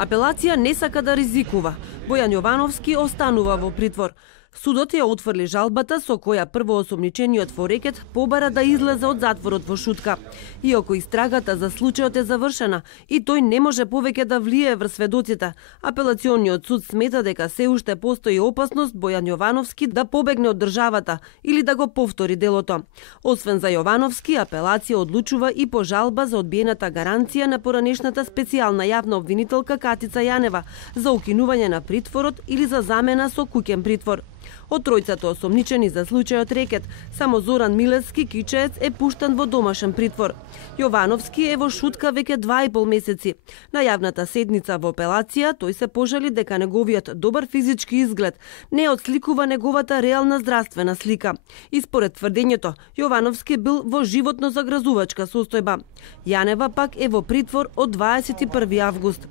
Апелација не сака да ризикува. Бојан Јовановски останува во притвор. Судот ја отфрли жалбата со која првоосомничениот во рекет побара да излезе од затворот во Шутка. Иако истрагата за случајот е завршена и тој не може повеќе да влие врз сведоците, апелациониот суд смета дека се уште постои опасност Бојан Јовановски да побегне од државата или да го повтори делото. Освен за Јовановски, апелација одлучува и по жалба за одбиената гаранција на поранешната специјална јавна обвинителка Катица Јанева за укинување на притворот или за замена со куќен притвор. Од тројцата осомничени за случајот рекет, само Зоран Милевски, кичеец, е пуштан во домашен притвор. Јовановски е во Шутка веќе 2,5 месеци. На јавната седница во апелација тој се пожали дека неговиот добар физички изглед не отсликува неговата реална здравствена слика. И според тврдењето, Јовановски бил во животно загразувачка состојба. Јанева пак е во притвор од 21 август.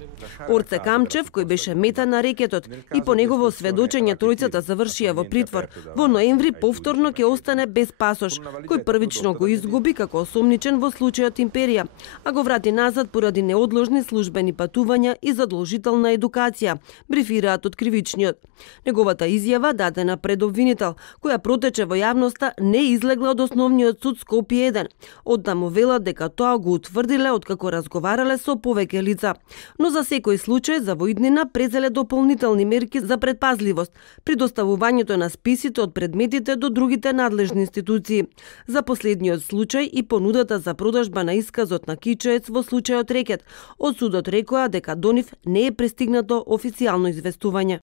Орце Камчев, кој беше мета на рекетот и по негово сведочење тројцата завршија во притвор, во ноември повторно ќе остане без пасош, кој првично го изгуби како осомничен во случајот Империја, а го врати назад поради неодложни службени патувања и задолжителна едукација, брифираат од кривичниот. Неговата изјава, дадена пред обвинител, која протече во јавноста, не излегла од основниот суд Скопје 1. Оттаму велат дека тоа го утврдиле откако разговарале со повеќе лица. Но за секој случај за воиднина презеле дополнителни мерки за предпазливост при доставувањето на списите од предметите до другите надлежни институции. За последниот случај и понудата за продажба на исказот на кичеец во случајот рекет, од судот рекоа дека до нив не е пристигнато официјално известување.